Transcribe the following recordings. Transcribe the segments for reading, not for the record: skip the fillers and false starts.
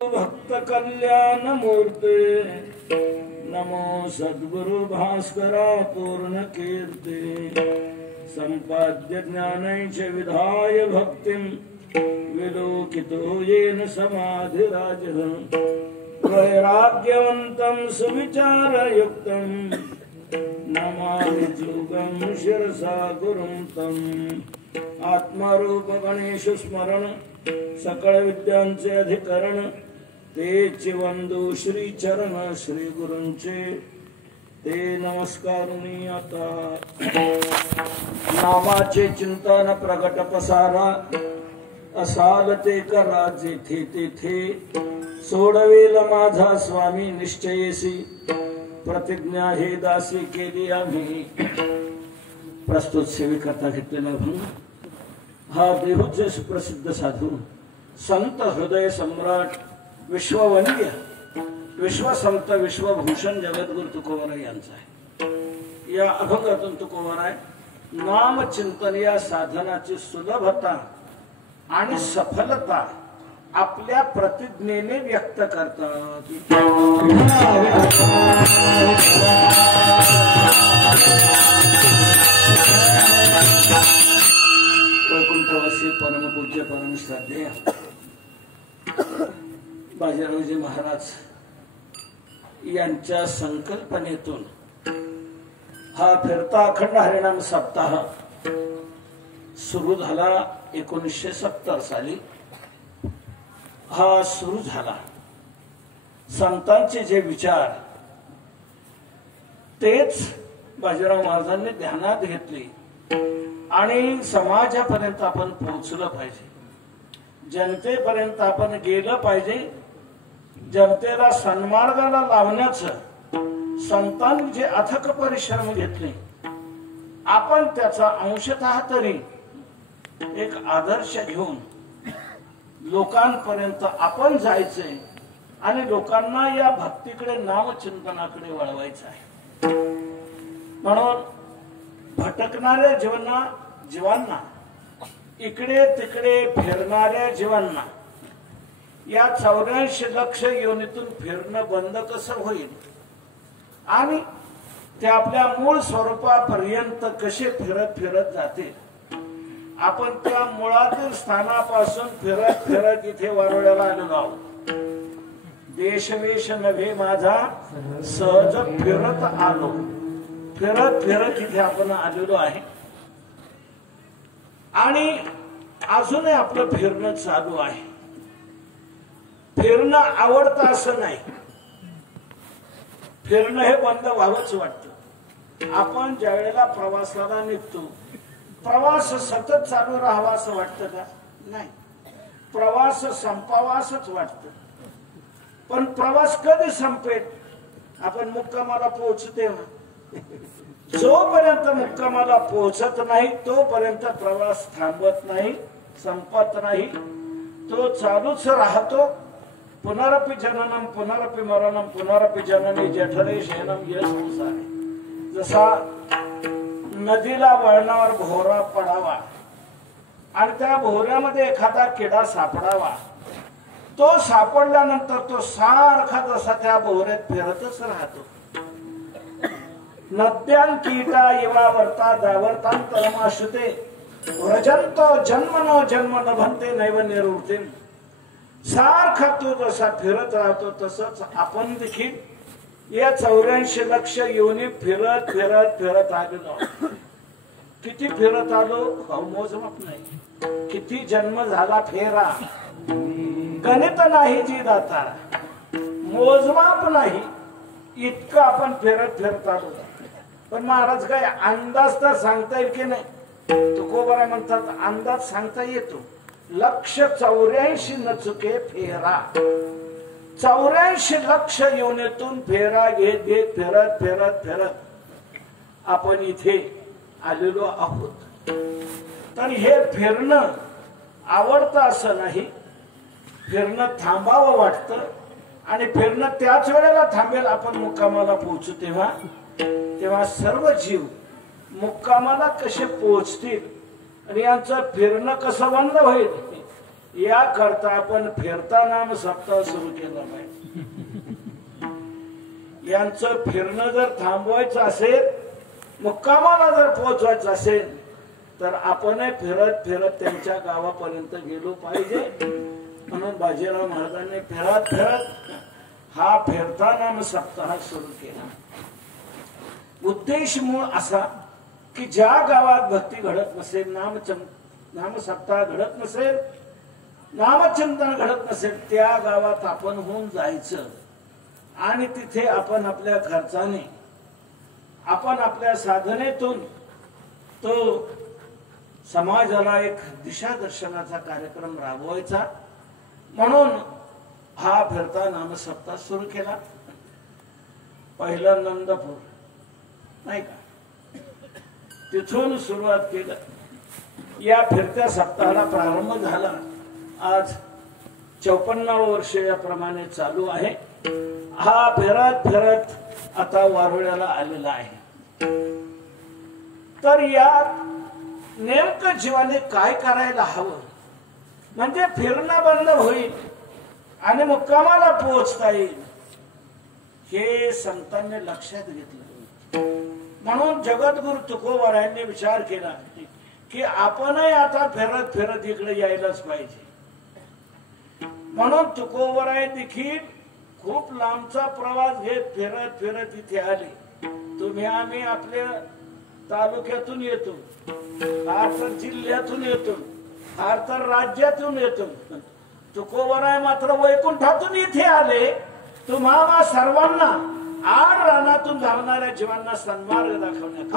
भक्त कल्याण मूर्ते नमो सद्गुरु भास्करा पूर्ण कीर्ते संपाद्य ज्ञानैच विधाय भक्तिं विलोकितो येन समाधिराजः वैराग्यवन्तं सुविचारयुक्तं नमामि जुगं शिरसा गुरुं तम् आत्मारूप गणेश स्मरण सकळ विद्यांचे अधिकरण तेच वंदू श्री चरण श्री गुरूंचे ते नमस्कारुनी आता नामाचे चिंतन प्रगट पसारा असाल ते करा जेथे तेथे सोडवेल माझा स्वामी निश्चयेसी प्रतिज्ञा हे दासी केली आम्ही प्रस्तुत सेविकर्ता घेतलेला भंग हा देहूचे सुप्रसिद्ध साधू संत हृदय सम्राट विश्ववंद्य विश्वसंत विश्वभूषण जगद्गुरु तुकोबाराय यांचा आहे। या अभंगातून तुकोबाराय नाम चिंतन या साधनाची सुलभता आणि सफलता आपल्या प्रतिज्ञेने व्यक्त करतात। वैकुंठवासी परमपूज्य परमश्रद्धेय बाजीरावजी महाराज यांच्या संकल्पनेतून हा फिरता अखंड हरिनाम सप्ताह सुरू झाला। 1970 साली हा सुरू झाला। संतांचे जे विचार तेच बाजीराव महाराजांनी ध्यानात घेतले आणि समाजापर्यंत आपण पोहोचलं पाहिजे, जनतेपर्यंत आपण गेलं पाहिजे। जनतेला सन्मार्गाला लावण्याचं संतांनी जे अथक परिश्रम घेतले आपण त्याचा अंशतः तरी एक आदर्श घेऊन लोकांपर्यंत आपण जायचंय आणि लोकांना या भक्तीकडे नामचिंतनाकडे वळवायचं आहे। म्हणून भटकणाऱ्या जीवांना इकडे तिकडे फिरणाऱ्या जीवांना या 84 लक्ष योनीतून फिरणं बंद कसं होईल आणि ते आपल्या मूळ स्वरूपापर्यंत कसे फिरत फिरत जाते आपण त्या मुळातील स्थानापासून फिरत फिरत इथे वारोळ्याला आलेलो आहोत। देशवेश नव्हे माझा सहज फिरत आलो, फिरत फिरत इथे आपण आलेलो आहे आणि अजूनही आपलं फिरणं चालू आहे। फिरणं आवडतं असं नाही, फिरणं हे बंद व्हावंच वाटतं। आपण ज्या वेळेला प्रवासाला निघतो प्रवास सतत चालू राहावा असं वाटतं का? नाही, प्रवास संपावा असंच वाटतं। पण प्रवास कधी संपेल? आपण मुक्कामाला पोहोचते ना, जोपर्यंत मुक्कामाला पोहोचत नाही तोपर्यंत प्रवास थांबत नाही, संपत नाही, तो चालूच राहतो। पुनरपि जननम पुनरपि मरणम पुनरपि जननी जठरे शयनम यह संसार। जसा नदीला वळणावर भोवरा पडावा आणि त्या भोवऱ्यामध्ये एखादा किडा सापडावा, तो सापडल्यानंतर तो सारखा जसा त्या भोवऱ्यात फिरतच राहतो। नद्यां कीटा इवा वर्ता दावर्तांतरमाश्रुते व्रजंतो जन्मनो जन्म लभन्ते नैव निवृत्तिं। सारखा तो जसा फिरत राहतो तसंच आपण देखील या 84 लक्ष योनी फिरत फिरत फिरत आलेलो। किती फिरत आलो मोजमाप नाही, किती जन्म झाला फेरा गणित नाही जी दाता, मोजमाप नाही, इतकं आपण फिरत फिरत आलो। पण महाराज काय अंदाज तर सांगता येईल की नाही? तुकोबाराय म्हणतात अंदाज सांगता येतो। लक्ष 84 न चुके फेरा, 84 लक्ष योनीतून फेरा घेत घेत फिरत फिरत फिरत आपण इथे आलेलो आहोत। तर हे फिरणं आवडतं असं नाही, फिरणं थांबावं वाटतं आणि फिरणं त्याच वेळेला थांबेल आपण मुक्कामाला पोहोचू तेव्हा सर्व जीव मुक्कामाला कसे पोहोचतील आणि यांचं फिरणं कसं बंद होईल या करता आपण फिरता नाम सप्ताह सुरू केला पाहिजे. यांचं फिरणं जर थांबवायचं असेल, मुक्कामाला जर पोहोचवायचं असेल, तर आपणही फिरत फिरत त्यांच्या गावापर्यंत गेलो पाहिजे. म्हणून बाजीराव महाराजांनी फिरत फिरत हा फिरता नाम सप्ताह सुरू केला. उद्देश मूळ असा की ज्या गावात भक्ती घडत नसेल, नाम सप्ताह घडत नसेल, नामचिंतन घडत नसेल, त्या गावात आपण होऊन जायचं आणि तिथे आपण आपल्या खर्चाने, आपण आपल्या साधनेतून तो समाजाला एक दिशादर्शनाचा कार्यक्रम राबवायचा. म्हणून हा फिरता नाम सप्ताह सुरू केला. पहिलं नंदपूर नाही का, तिथून सुरुवात केलं. या फिरत्या सप्ताहाला प्रारंभ झाला. आज 54 वर्ष याप्रमाणे चालू आहे. हा फिरत फिरत आता वारुळ्याला आलेला आहे. तर या नेमकं जीवाने काय करायला हवं, म्हणजे फिरणं बंद होईल आणि मुक्कामाला पोहोचता येईल, हे संतांनी लक्षात घेतलं. म्हणून जगद्गुरु तुकोबारायांनी विचार केला की आपणही आता फिरत फिरत इकडे यायलाच पाहिजे. म्हणून तुकोबाराय देखील खूप लांबचा प्रवास घेत फिरत फिरत इथे आले. तुम्ही आम्ही आपल्या तालुक्यातून येतो, फार तर जिल्ह्यातून येतो, फार तर राज्यातून येतो. तुकोबाराय मात्र वैकुंठातून इथे आले. तुम्हा सर्वांना आड रानातून धावणाऱ्या जीवांना सन्मार्ग दाखवण्यात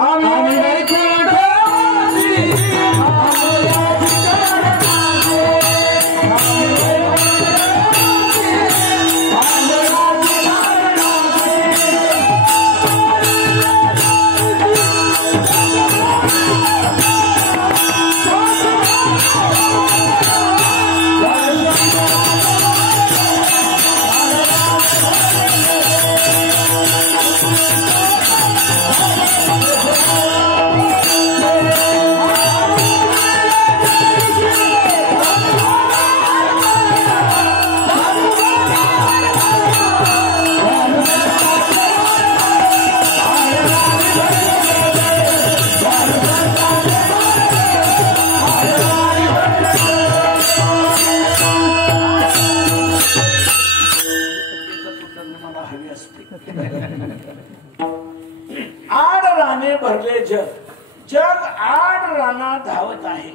आड राने भरले जग. जग आड राना धावत आहे.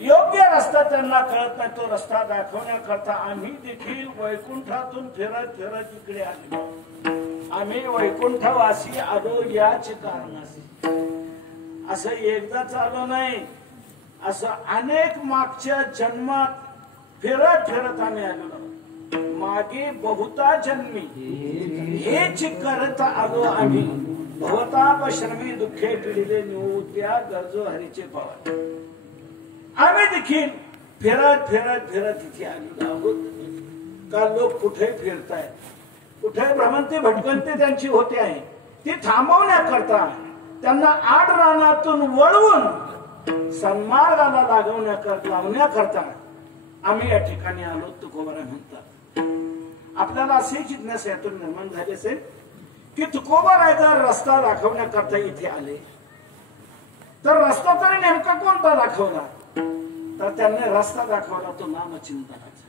योग्य रस्ता त्यांना कळत नाही. तो रस्ता दाखवण्याकरता आम्ही देखील वैकुंठातून फिरत फिरत इकडे आलो. आम्ही वैकुंठवासी आलो याच कारणाशी. असं एकदाच आलो नाही, असं अनेक मागच्या जन्मात फिरत फिरत आम्ही आलो. मागे बहुता जन्मी हेच करत आलो आम्ही. भवताप श्रमी दुःखे पिढिले निवृत्त्या गरजो हरीचे पावा. आम्ही देखील फिरत फिरत फिरत इथे आलेलो आहोत. का लोक कुठे फिरतायत, कुठे भ्रमंती भटकंती त्यांची होते आहे, ती थांबवण्याकरता, त्यांना आड रानातून वळवून सन्मार्गाला लावण्याकरता आम्ही या ठिकाणी आलो. तुकोबाराय म्हणतात. आपल्याला अशी जिज्ञासा यातून निर्माण झाली असेल की तुकोबाराय जर रस्ता दाखवण्याकरता इथे आले, तर रस्ता तरी नेमका कोणता दाखवला? तर त्यांनी रस्ता दाखवला तो नामचिंतनाचा.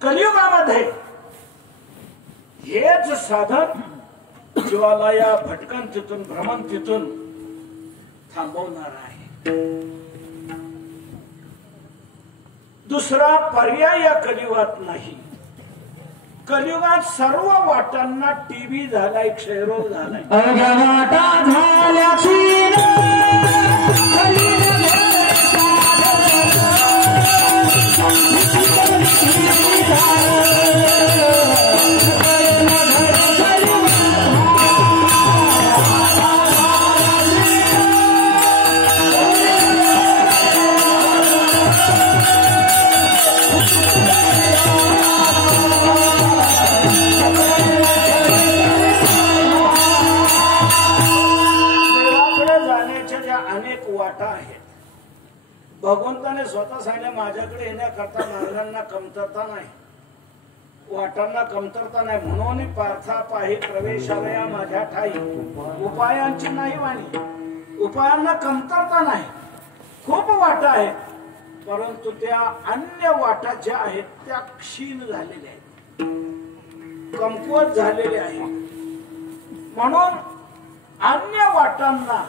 कलियुगामध्ये हेच साधन जीवाला या भटकंतीतून भ्रमंतीतून थांबवणार आहे. दुसरा पर्याय या कलियुगात नाही. कलियुगात सर्व वाटांना टीबी झालाय, क्षयरोग झालाय. भगवंताने स्वतः सांगितलं माझ्याकडे येण्याकरता मार्गांना कमतरता नाही, वाटांना कमतरता नाही, म्हणून पार्था पाही प्रवेशालया माझ्या ठाई, उपायांची नाही वाणी, उपायांना कमतरता नाही, खूप वाटा आहेत, परंतु त्या अन्य वाटा ज्या आहेत त्या क्षीण झालेल्या आहेत, कमकुवत झालेल्या आहेत, म्हणून अन्य वाटांना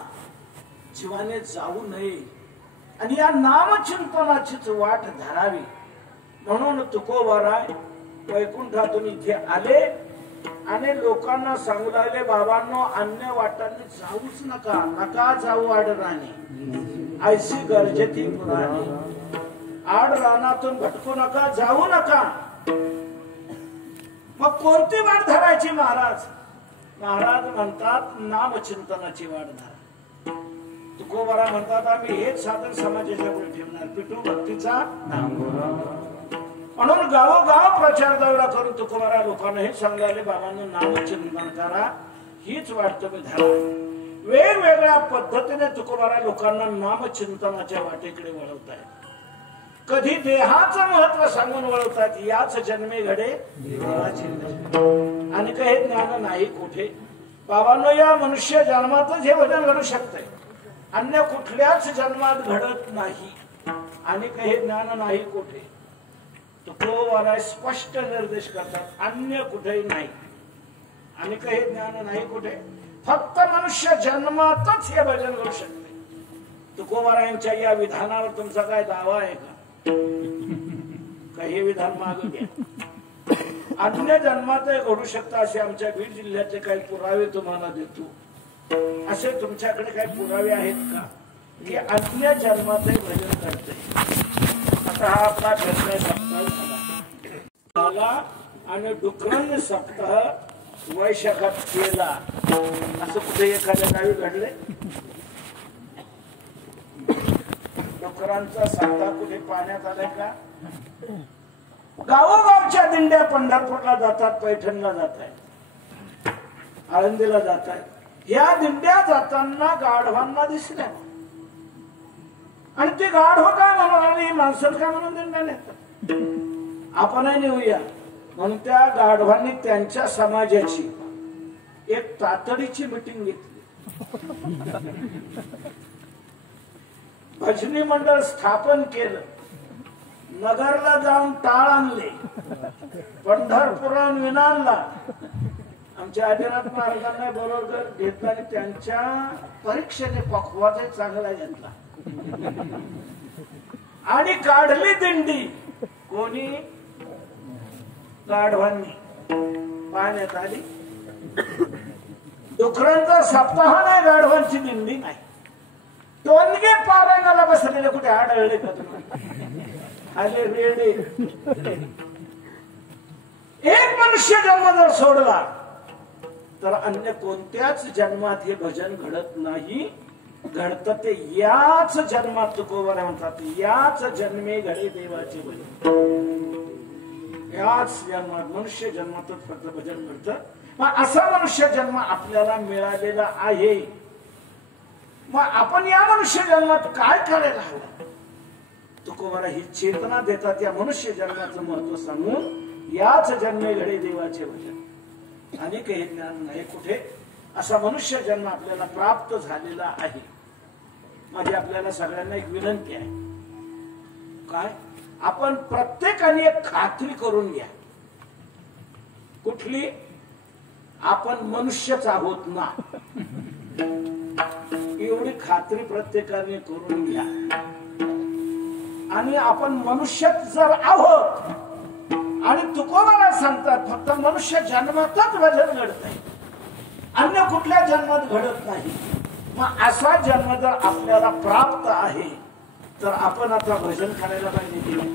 जीवाने जाऊ नये आणि या नामचिंतनाचीच वाट धरावी. म्हणून तुकोबाराय वैकुंठातून इथे आले आणि लोकांना सांगू लागले, बाबांनो अन्य वाटांनी जाऊच नका, नका जाऊ आडराणी, ऐशी गरजेती पुराणी, आड रानातून भटकू नका, जाऊ नका. मग कोणती वाट धरायची महाराज? महाराज म्हणतात नामचिंतनाची वाट धरा. तुकोबारा म्हणतात आम्ही हेच साधन समाजाच्या पुढे ठेवणार, पिटू भक्तीचा नाम. म्हणून गावोगाव प्रचार दौरा करून तुकोबारा लोकांना हेच सांगायले, बाबांनो नामचिंतन करा, हीच वाट तुम्ही धरा. वेगवेगळ्या पद्धतीने तुकोबारा लोकांना नामचिंतनाच्या वाटेकडे वळवतायत. कधी देहाचं महत्व सांगून वळवतात, याच जन्मे घडे देवाचे भजन, आणि काही ज्ञान नाही कुठे. बाबांनो या मनुष्य जन्मातच हे भजन घडू शकतंय, अन्य कुठल्याच जन्मात घडत नाही, आणि काही ज्ञान नाही कुठे. तुकोबारा स्पष्ट निर्देश करतात, अन्य कुठेही नाही आणि काही ज्ञान नाही कुठे, फक्त मनुष्य जन्मातच हे भजन घडू शकते. तुकोबारा यांच्या या विधानावर तुमचा काय दावा आहे का? काही विधान मागून घ्या. अन्य जन्मात घडू शकता असे आमच्या बीड जिल्ह्याचे काही पुरावे तुम्हाला देतो. असे तुमच्याकडे काही पुरावे आहेत का की अन्य जन्मात भजन करते? आता हा आपला निर्णय सप्ताह झाला आणि डुकरांनी सप्ताह वैशाखात केला, असं कुठे एखाद्या गावी घडले? डुकरांचा सप्ताह कुठे पाण्यात आलाय का? गावोगावच्या दिंड्या पंढरपूरला जातात, पैठणला जातात, आळंदीला जातात. या दिंड्या जाताना गाढवांना दिसल्या आणि ते गाढव काय म्हणून आणि माणसं काय म्हणून दिंड्या नेतात, आपणही नेऊया म्हणून त्या गाढवांनी त्यांच्या समाजाची एक तातडीची मीटिंग घेतली, भजनी मंडळ स्थापन केलं, नगरला जाऊन टाळ आणले, पंढरपुरात विनानला आमच्या आदिनाथ महाराजांना बरोबर घेतला आणि त्यांच्या परीक्षेने पखवाचा चांगला घेतला आणि काढली दिंडी. कोणी? गाढवांनी. पाण्यात आली. डुकरांचा सप्ताह नाही, गाढवांची दिंडी नाही. टोनगे पारायणाला बसलेले कुठे आढळले का तुम्हाला? आले रेडे. एक मनुष्य जन्म जर सोडला तर अन्य कोणत्याच जन्मात हे भजन घडत नाही. घडतं ते याच जन्मात. तुकोबारा म्हणतात याच जन्मे घडे देवाचे भजन. याच जन्मात, मनुष्य जन्मातच फक्त भजन घडतं. मग असा मनुष्य जन्म आपल्याला मिळालेला आहे. मग आपण या मनुष्य जन्मात काय करायला हवं? तुकोबारा ही चेतना देतात, या मनुष्य जन्माचं महत्व सांगून याच जन्मे घडे देवाचे भजन. आणि काही ज्ञान नाही कुठे असा मनुष्य जन्म आपल्याला प्राप्त झालेला आहे. माझी आपल्याला सगळ्यांना एक विनंती आहे. काय? आपण प्रत्येकाने एक खात्री करून घ्या. कुठली? आपण मनुष्यच आहोत ना, एवढी खात्री प्रत्येकाने करून घ्या. आणि आपण मनुष्यच जर आहोत आणि तुकोबारा सांगतात फक्त मनुष्य जन्मातच भजन घडत आहे, अन्य कुठल्या जन्मात घडत नाही. मग असा जन्म जर आपल्याला प्राप्त आहे तर आपण आता भजन करायला पाहिजे की नाही?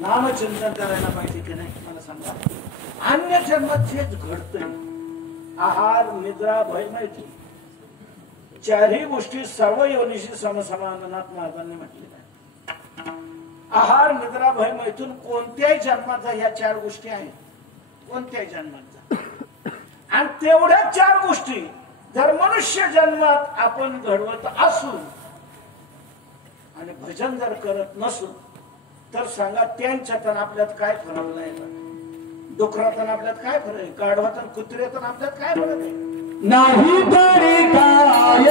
नामचिंतन करायला पाहिजे की नाही? मला सांगा. अन्य जन्मात हेच घडतंय. आहार, निद्रा, भय, माहिती, चारही गोष्टी सर्व योनीशी समसमानात महाराजांनी म्हटलेल्या आहेत. आहार, निद्रा, भय, मैथून कोणत्याही जन्माचा ह्या चार गोष्टी आहेत, कोणत्याही जन्माचा. आणि तेवढ्या चार गोष्टी जर मनुष्य जन्मात आपण घडवत असू, आणि भजन जर करत नसू तर सांगा त्यांच्यात आपल्यात काय फरक नाही. डुकरात आपल्यात काय फरक आहे, गाढवात कुत्र्यात आपल्यात काय फरक आहे. नाही तरी काय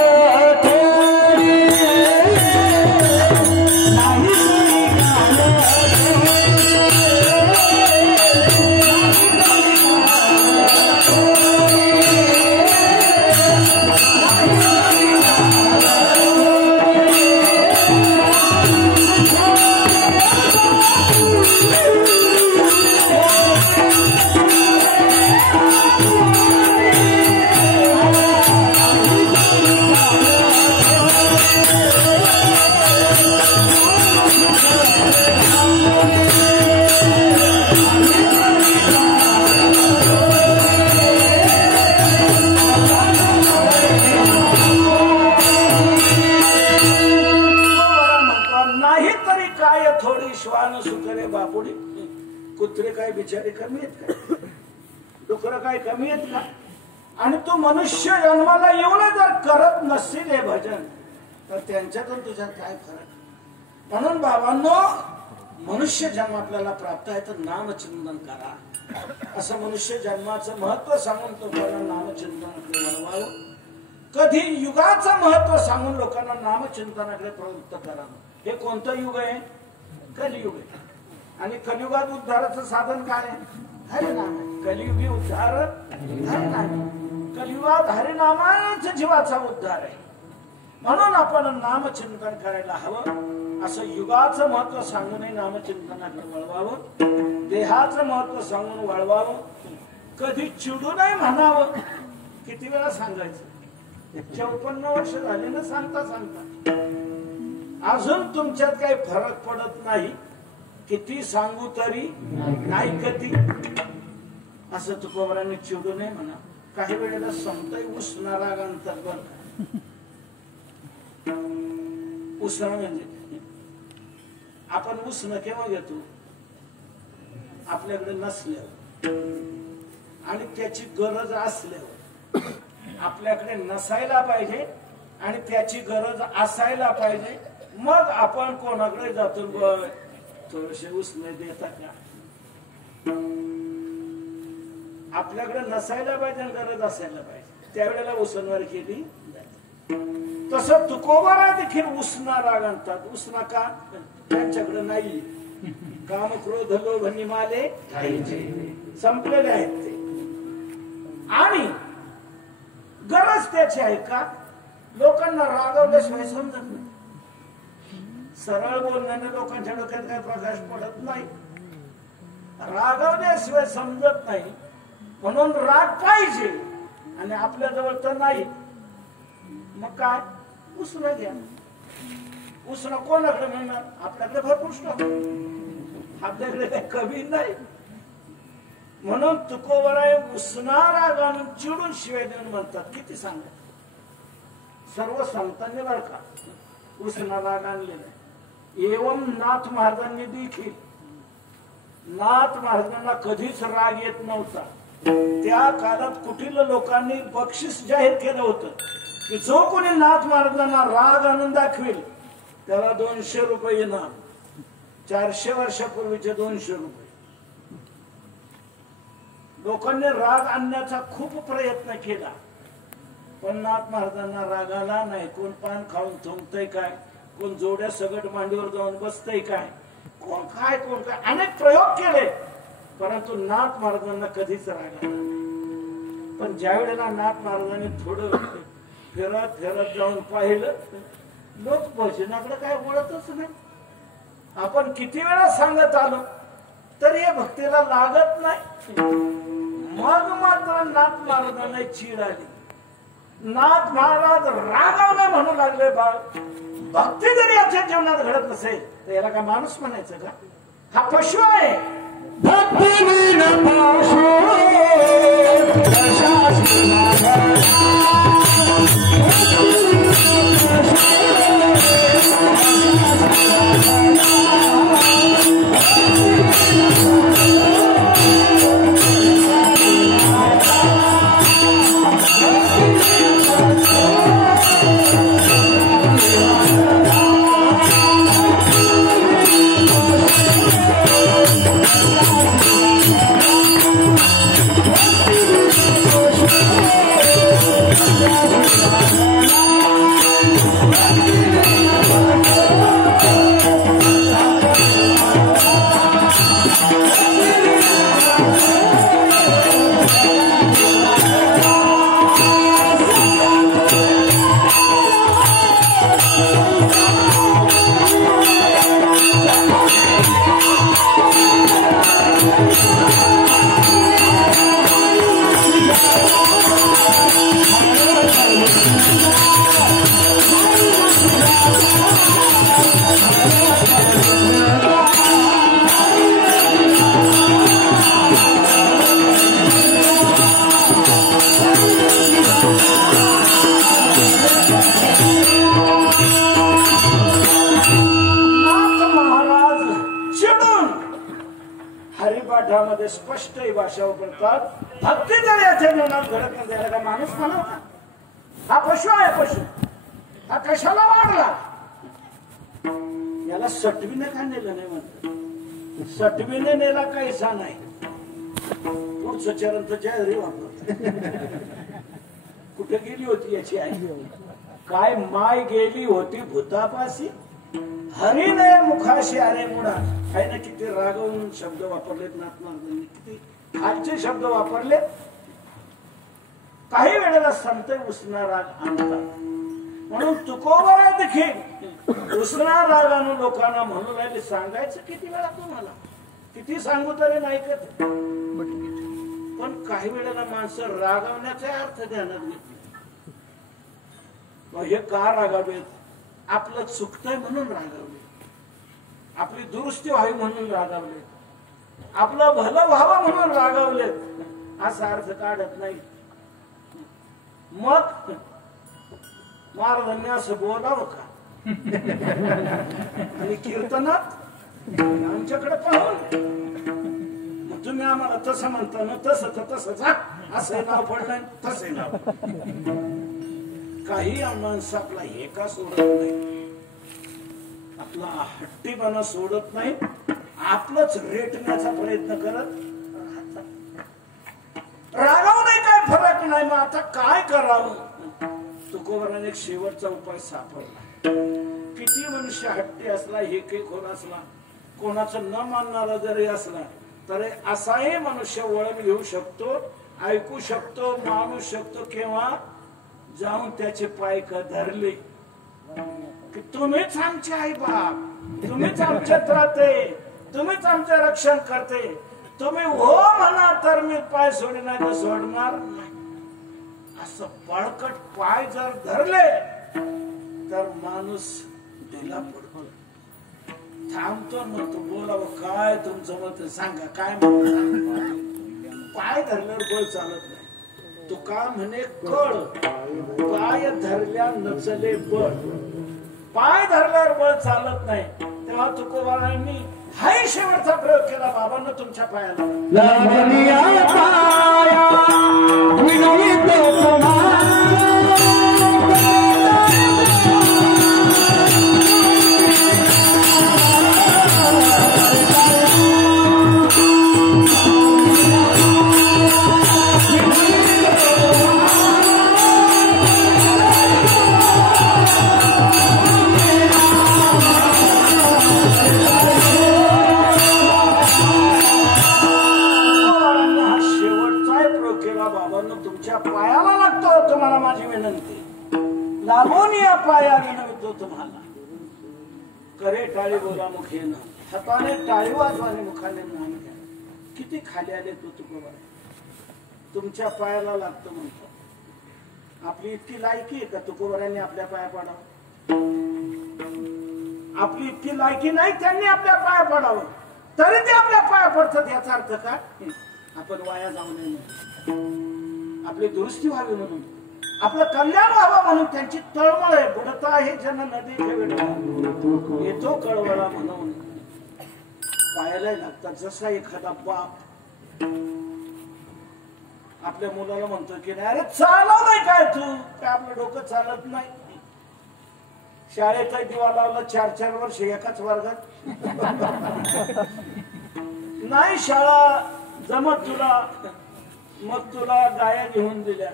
कुत्रे काय बिचारे कमी आहेत का, डुकर काय कमी आहेत का. आणि तू मनुष्य जन्माला येऊन जर करत नसशील हे भजन तर त्यांच्यातून तुझ्यात काय फरक. म्हणून बाबांनो मनुष्य जन्म आपल्याला प्राप्त आहे तर नामचिंतन करा. असं मनुष्य जन्माचं महत्व सांगून लोकांना नामचिंतनाकडे वळवावं. कधी युगाचं महत्व सांगून लोकांना नामचिंतनाकडे प्रवृत्त करावं. हे कोणतं युग आहे, कलियुग आहे. आणि कलियुगात उद्धाराचं साधन काय आहे, हरिनाम. कलियुगी उद्धार हरिनाम. कलियुगात हरिनामाच जीवाचा उद्धार आहे. म्हणून आपण नामचिंतन करायला हवं. असं युगाचं महत्व सांगूनही नामचिंतनाकडे वळवावं. देहाचं महत्व सांगून वळवावं. कधी चिडू नाही म्हणावं. किती वेळा सांगायचं, 54 वर्ष झाले ना सांगता सांगता. अजून तुमच्यात काही फरक पडत नाही. किती सांगू तरी नाही कधी. असं तुकोबारांनी चिडू नये म्हणा. काही वेळेला समतय उसणारा अंतर्गत. उसणं म्हणजे आपण उसणं केव्हा घेतो, आपल्याकडे नसल्यावर आणि त्याची गरज असल्यावर. आपल्याकडे नसायला पाहिजे आणि त्याची गरज असायला पाहिजे. मग आपण कोणाकडे जातो, थोडेसे उसने देता का. आपल्याकडे नसायला पाहिजे आणि गरज असायला पाहिजे, त्यावेळेला उसनवारी केली. तसं तुकोबारा देखील उसना राग आणतात. उसना का, त्यांच्याकडे नाही. काम क्रोध लोभ निमाले संपलेले आहेत ते. आणि गरज त्याची आहे का, लोकांना रागवल्याशिवाय समजत नाही. सरळ बोलण्याने लोकांच्या डोक्यात काही प्रकाश पडत नाही. रागवल्याशिवाय समजत नाही. म्हणून राग पाहिजे आणि आपल्या जवळ तर नाही. मग काय, उसणं घ्या. उसणं कोणाकडे म्हणणार, आपल्याकडे भरपूर स्टॉक, आपल्याकडे काही कमी नाही. म्हणून तुकोबारा उसना राग आणून चिडून शिवाय देऊन म्हणतात. किती सांगतात सर्व संतांनी बरं का उसना राग आणलेला. एवं नाथ महाराजांनी देखील, नाथ महाराजांना कधीच राग येत नव्हता. त्या काळात कुटील लोकांनी बक्षीस जाहीर केलं होतं की जो कोणी नाथ महाराजांना राग आणून दाखवेल त्याला 200 रुपये इनाम. 400 वर्षापूर्वीचे 200 रुपये. लोकांनी राग आणण्याचा खूप प्रयत्न केला पण नाथ महाराजांना राग आला नाही. कोण पान खाऊन थुंकतय काय, कोण जोड्या सगट मांडीवर जाऊन बसतय काय, कोण काय अनेक प्रयोग केले परंतु नाथ महाराजांना कधीच राग आला. पण ज्या वेळेला नाथ महाराजांनी थोडं फिरत फिरत जाऊन पाहिलं, लोक भजनाकडे काय वळतच नाही. आपण किती वेळा सांगत आलो तरी या भक्तीला लागत नाही. मग मात्र नाथ महाराजांना चीड आली. नाथ महाराज रागावले म्हणू लागले, बाळ भक्ती जरी आमच्या जीवनात घडत नसेल तर याला काय माणूस म्हणायचं का, हा पशु आहे. हरिपाठामध्ये स्पष्ट ही भाषा वापरतात. भक्ती जर याच्या जीवनात घडत नाही त्याला काय माणूस म्हणावा? हा पशु आहे. पशु हा कशाला वाढला? याला सटवीने का नेलं नाही म्हणतात. सटवीने नेला काहीसा नाही. पुढचं चरण तर जय वापरत. कुठे गेली होती याची आई? काय माय गेली होती भूतापाशी, हरीने मुखाशी अरे मुडा. काही ना किती रागवून शब्द वापरलेत नाथमार्गांनी, किती खालचे शब्द वापरले. काही वेळेला संत उसना राग आणतात. म्हणून तुकोबरा देखील उसना राग आणून लोकांना म्हणू राहिले. सांगायचं किती वेळा तुम्हाला, किती सांगू तरी नाही ऐकत. पण काही वेळेला माणसं रागवण्याचा अर्थ ध्यानात घेतले. हे का रागावेत? आपलं चुकतंय म्हणून रागावले, आपली दुरुस्ती व्हावी म्हणून रागावले, आपलं भलं व्हावं म्हणून रागावले, असा अर्थ काढत नाही. मग महाराजांनी असं बोलावं का? आणि कीर्तनात आमच्याकडे पाहून मग तुम्ही आम्हाला तसं म्हणता ना, तसं तर तसं जा, असं नाव पडलं, तसं नाव. काही माणसं आपला हे का सोडत नाही, आपला हट्टीपणा सोडत नाही, आपलंच रेटण्याचा प्रयत्न करत राहतात. रागाव नाही काय फरक नाही. मग आता काय करावं? तुकोबराने एक शेवटचा उपाय सापडला. किती मनुष्य हट्टी असला, हे खोल असला, कोणाचं न मानणारा जरी असला तरी असाही मनुष्य वळण घेऊ शकतो, ऐकू शकतो, मानू शकतो. केव्हा? जाऊन त्याचे पाय का धरले की तुम्हीच आमचे आई बाप, तुम्हीच आमच्यात राहते, तुम्हीच आमचे रक्षण करते, तुम्ही हो म्हणा तर मी पाय सोडणार नाही तर सोडणार नाही. असं बळकट पाय जर धरले तर माणूस ढिला पडतो, थांबतो. म्हणतो बोलावं काय तुमचं मत सांगा, काय म्हणतो. पाय धरल्यावर बळ चालत नाही. तुका म्हणे कळ, पाय धरल्या नचले बळ. पाय धरल्यावर बळ चालत नाही. तेव्हा तुकोबारांनी हाही शेवटचा प्रयोग केला. बाबांना तुमच्या पायाला पायाला लागतो. तुम्हाला माझी विनंती, लागून या पाया विनवतो तुम्हाला. करे टाळी बोला मुखेन, हाताने टाळी वाजवाने मुखाने नाम घ्या. किती खाली आले तो तुकोबा, तुमच्या पायाला लागतो म्हणतो. आपली इतकी लायकी आहे का तुकोबारांनी आपल्या पाया पडावं? आपली इतकी लायकी नाही त्यांनी आपल्या पाया पडावं, तरी ते आपल्या पाया पडतात. याचा अर्थ काय? आपण वाया जाऊ नये, आपली दुरुस्ती व्हावी म्हणून, आपलं कल्याण व्हावं म्हणून. त्यांची तळमळ आहे. बुडता आहे जन नदी येतो कळवळा म्हणून पायाला लागतात. जसा एखादा बाप आपल्या मुलाला म्हणतो की नाही अरे चालव नाही काय तू, काय आपलं डोकं चालत नाही. शाळेत दिवा लावला 4-4 वर्ष एकाच वर्गात, नाही शाळा जमत तुला, मग तुला गाया घेऊन दिल्या,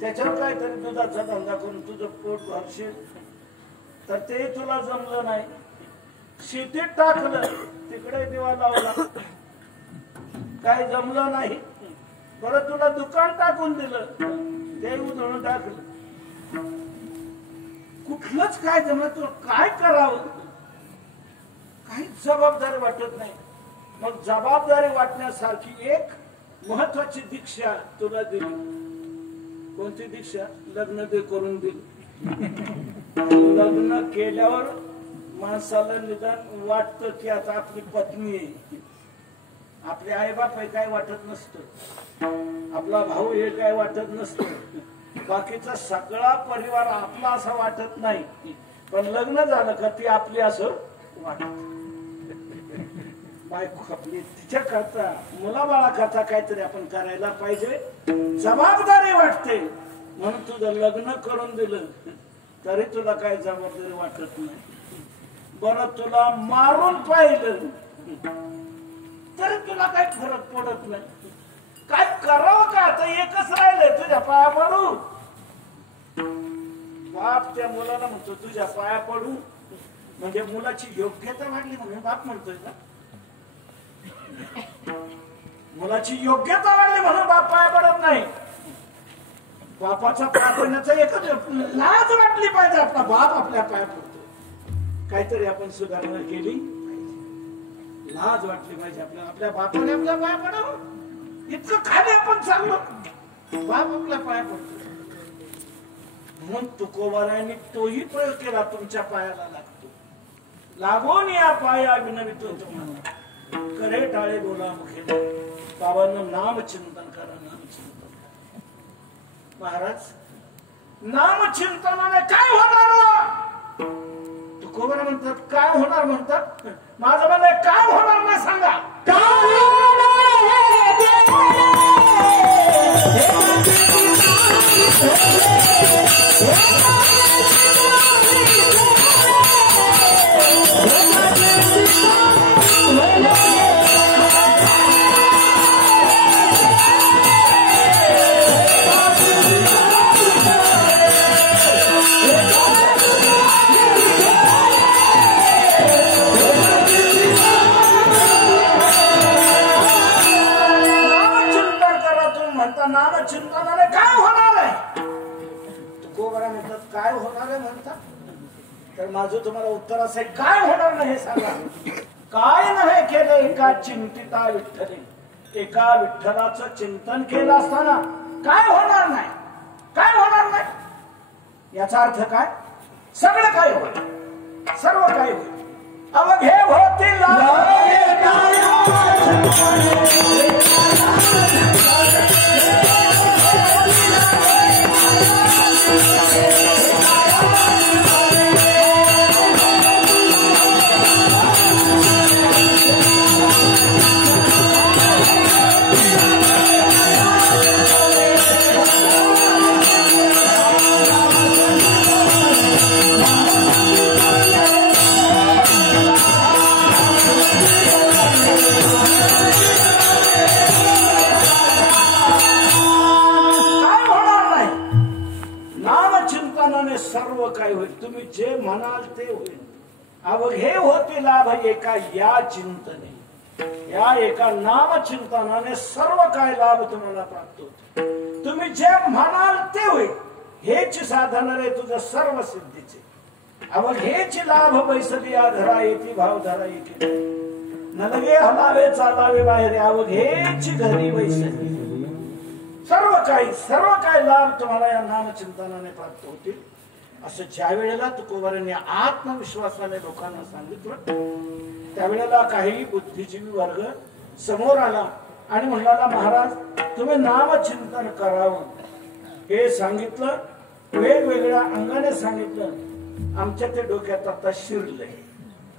त्याच्यावर काहीतरी दुधाचा धंदा करून तुझं पोट भरशील, तर ते तुला जमलं नाही. शेतीत टाकलं, तिकडे दिवा लावला, काय जमलं नाही. परत तुला दुकान टाकून दिलं, ते उधळून टाकलं. कुठलंच काय जमलं, तुला काय करावं काही जबाबदारी वाटत नाही. मग जबाबदारी वाटण्यासारखी एक महत्वाची दीक्षा तुला दिली. कोणती दीक्षा? लग्न ते करून दिली. लग्न केल्यावर माणसाला निदान वाटतं की आता आपली पत्नी आहे, आपले आईबाप हे काय वाटत नसतं, आपला भाऊ हे काय वाटत नसतं, बाकीचा सगळा परिवार आपला असं वाटत नाही. पण लग्न झालं का ती आपली असं वाटत. बायको आपली, तिच्या करता मुलाबाळा करता काहीतरी आपण करायला पाहिजे, जबाबदारी वाटते. म्हणून तुझं लग्न करून दिलं तरी तुला काही जबाबदारी वाटत नाही. बरं तुला मारून पाहिलं तरी तुला काही फरक पडत नाही. काय करावं का? आता एकच राहिलंय, तुझ्या पाया पडू. बाप त्या मुलाला म्हणतो तुझ्या पाया पडू, म्हणजे मुलाची योग्यता वाढली म्हणून बाप म्हणतोय का? मुलाची योग्यता वाढली म्हणून बाप पाया पडत नाही. बापाचा पाय पडण्याचा एकच लाज वाटली पाहिजे, आपला बाप आपल्या पाया पडतो. काहीतरी आपण सुधारणा केली, लाज वाटली पाहिजे आपल्याला. आपल्या बापाने आपल्या पाया पडावं, इतकं खाली आपण चाललो, बाप आपल्या पाया पडतो. म्हणून तुकोबारायांनी तोही प्रयोग केला, तुमच्या पायाला लागतो. लागून या पाया विनवितो तुम्हाला, करे टाळे बोला मुखे. बाबांना नामचिंतन करा, नामचिंतन करा. महाराज, नामचिंतनाने काय होणार? तुकोबारा म्हणतात काय होणार म्हणतात. माझं म्हणणं काय होणार नाही सांगा. नामचिंतनाने काय होणार आहे? तुकोबारा म्हणतात काय होणार आहे म्हणतात. तर माझं तुम्हाला उत्तर असं आहे, काय होणार नाही हे सांगा. काय नाही केलं एका चिंतिता विठ्ठली. एका विठ्ठलाचं चिंतन केलं असताना काय होणार नाही, काय होणार नाही. याचा अर्थ काय? सगळं काय होईल, सर्व काय होईल. अवघे होतील सर्व काय होईल. तुम्ही जे म्हणाल ते होईल. अवघे होते लाभ एका या चिंतने, या एका नामचिंतनाने सर्व काय लाभ तुम्हाला प्राप्त होते. तुम्ही जे म्हणाल ते होईल. हेच साधन रे तुझं सर्व सिद्धीचे. अवघेची लाभ बैसली आधरा येती भाव धरा येते. नलगे हलावे चालावे बाहेर अवघेची घरी बैसली. सर्व काय लाभ तुम्हाला या नामचिंतनाने प्राप्त होतील. असं ज्या वेळेला तुकोबारांनी आत्मविश्वासाने लोकांना सांगितलं, त्यावेळेला काही बुद्धिजीवी वर्ग समोर आला आणि म्हणाला, महाराज तुम्ही नामचिंतन करावं हे सांगितलं, वेगवेगळ्या अंगाने सांगितलं. आमच्या ते डोक्यात आता शिरलंय.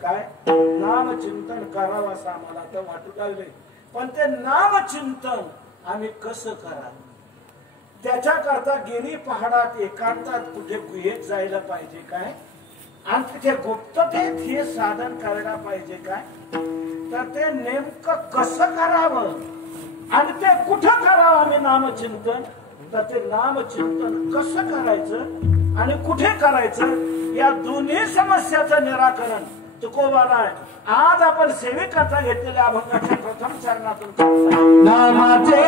काय नामचिंतन करावं असं आम्हाला आता वाटू लागले. पण ते नामचिंतन आम्ही कसं करावं, त्याच्याकरता गिरी पहाडात एकांतात कुठे गुहेत जायला पाहिजे काय, आणि तिथे गुप्ततेत हे साधन करायला पाहिजे काय. तर ते नेमकं कसं करावं आणि ते कुठं करावं आम्ही नामचिंतन. तर ते नामचिंतन कसं करायचं आणि कुठे करायचं, या दोन्ही समस्याचं निराकरण तुकोबाला आज आपण सेवेकरता घेतलेल्या अभंगाच्या प्रथम चरणातून नामाचे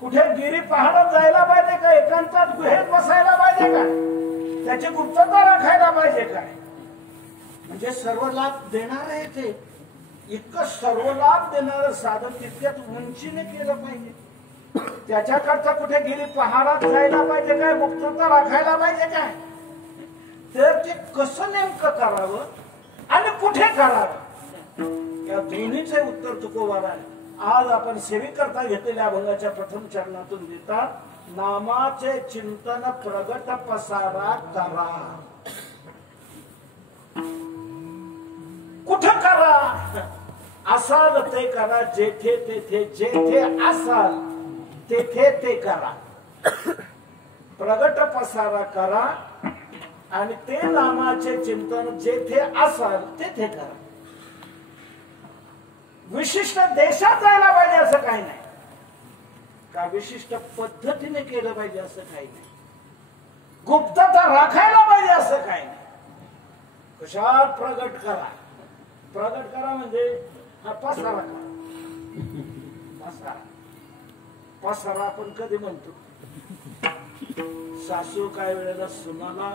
कुठे गिरी पहाडात जायला पाहिजे का, एकांतात गुहेत बसायला पाहिजे का, त्याची गुप्तता राखायला पाहिजे काय, म्हणजे सर्व लाभ देणार आहे ते. इतकं सर्व लाभ देणारं साधन तितक्यात उंचीने केलं पाहिजे. त्याच्याकरता कुठे गिरी पहाडात जायला पाहिजे काय, गुप्तता राखायला पाहिजे काय, तर ते कसं नेमकं करावं आणि कुठे करावं या दोन्हीचे उत्तर तुकोबाला आहे. आज आपण सेवेकरता घेतलेल्या अभंगाच्या प्रथम चरणातून देतात नामाचे चिंतन प्रगट पसारा करा. कुठं करा, असाल ते करा, जेथे तेथे, जेथे असाल तेथे ते करा. प्रगट पसारा करा आणि ते नामाचे चिंतन जेथे असाल तेथे करा. विशिष्ट देशात जायला पाहिजे असं काही नाही का, विशिष्ट पद्धतीने केलं पाहिजे असं काही नाही, गुप्तता राखायला पाहिजे असं काही नाही. कशात प्रगट करा, प्रगट करा म्हणजे हा पसारा करा. पसारा पसारा आपण कधी म्हणतो, सासू काय वेळेला सुनाला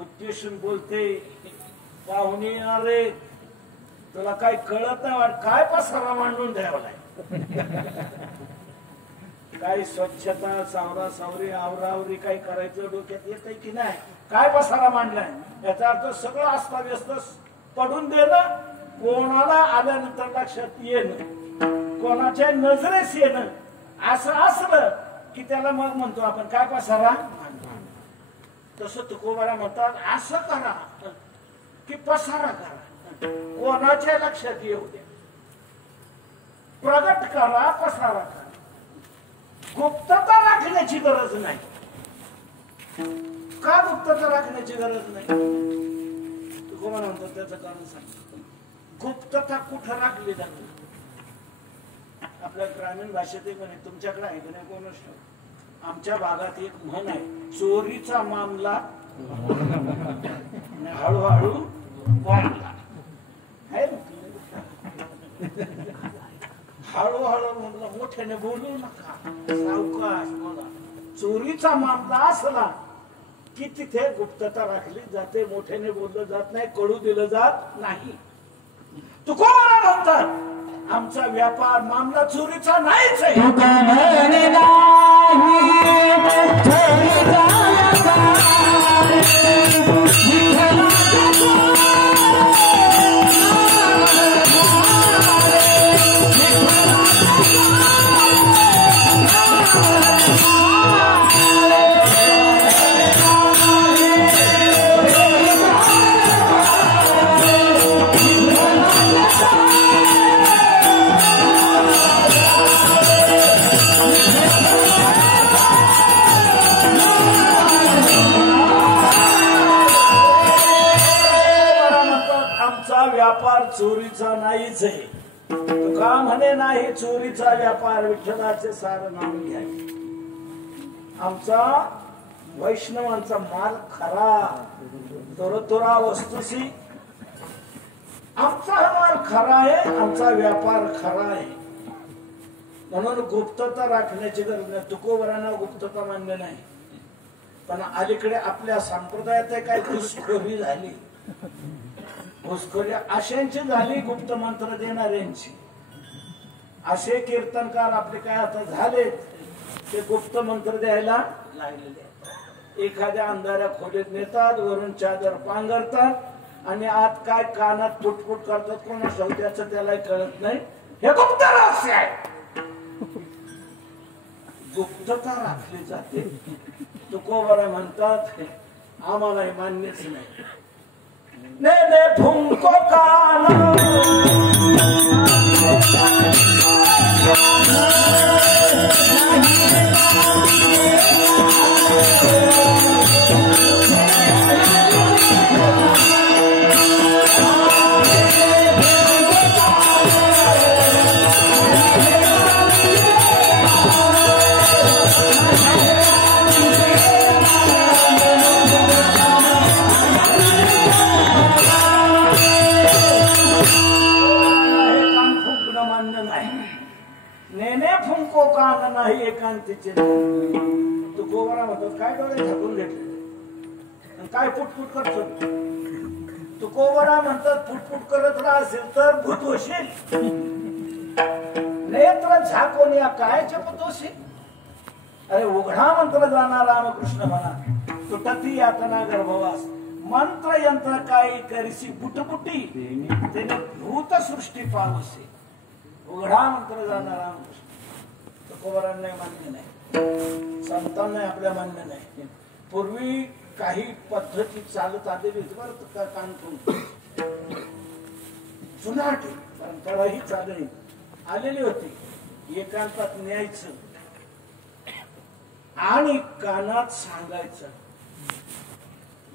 उद्देशून बोलते, पाहुणे अरे तुला काय कळत नाही वाट, काय पसारा मांडून ठेवलाय, काही स्वच्छता सावरा सावरी आवरावरी काही करायचं डोक्यात येतंय की नाही, काय पसारा मांडलाय, याचा अर्थ सगळं अस्ताव्यस्त पडून देणं, कोणाला आल्यानंतर लक्षात येणं, कोणाच्या नजरेस येणं, असं असलं की त्याला मग म्हणतो आपण काय पसारा. तसं तुकोबाला म्हणतात असं करा की पसारा करा, कोणाच्या लक्षात येऊ द्या, प्रगट करा, पसारा करा. गुप्तता राखण्याची गरज नाही. का गुप्तता राखण्याची गरज नाही तुकोबा म्हणतो, त्याचं कारण सांग. गुप्तता कुठं राखली जाते, आपल्या ग्रामीण भाषेत एक म्हणे, तुमच्याकडे आहे का नाही कोणच ठेव, आमच्या भागात एक म्हण आहे, चोरीचा मामला हळूहळू वाढला. हळूहळू म्हणलं मोठ्याने बोलू नका, सावकाश बोला. चोरीचा मामला असला की तिथे गुप्तता राखली जाते, मोठ्याने बोललं जात नाही, कळू दिलं जात नाही. तुकोबाला म्हणतात आमचा व्यापार मामला चोरीचा नाहीच आहे. व्यापार चोरीचा नाहीच आहे. तुका म्हणे नाही चोरीचा व्यापार, विठ्ठलाचे सार नाम घ्या. आमचा वैष्णवांचा माल खरा, तोरा वस्तूशी आमचा माल खरा आहे, आमचा व्यापार खरा आहे. म्हणून गुप्तता राखण्याची गरज नाही. तुकोबरांना गुप्तता मान्य नाही, पण अलीकडे आपल्या संप्रदायात काय घुसखोरी झाली, घुसखोरी अशांची झाली, गुप्त मंत्र देणाऱ्यांची. असे कीर्तनकार आपले काय आता झालेत, ते गुप्त मंत्र द्यायला लागलेले. एखाद्या अंधाऱ्या खोलीत नेतात, वरून चादर पांघरतात आणि आत काय कानात फुटफुट करतात, कोणा शब्दाचं त्याला कळत नाही. हे गुप्त रहस्य आहे. गुप्तता राखली जाते. तुकोबरा म्हणतात आम्हाला मान्यच नाही. ने ने फुंको कान नेने फुंको कान नाही एकांतीचे. तू गोवरा म्हणतो काय डोळे झाकून घेतले, काय पुटपुट करतो. तू गोवरा म्हणतात पुटपुट करत राहशील तर भूत होशील. नेत्र झाकून या काय चपत होशील. अरे उघडा मंत्र जाणार रामकृष्ण म्हणा, तुटती यातना गर्भवास. मंत्र यंत्र काय करीसी बुटबुटी, त्याने भूत सृष्टी पावसे. उघडा मंत्र जाणार रामकृष्ण. तुकोबरांना मान्य नाही, संतांना आपल्या मान्य नाही. पूर्वी काही पद्धती चालत आलेली बरं कानपूर जुनाट परंपरा ही चालली आलेली होती. एकांतात न्यायचं आणि कानात सांगायचं.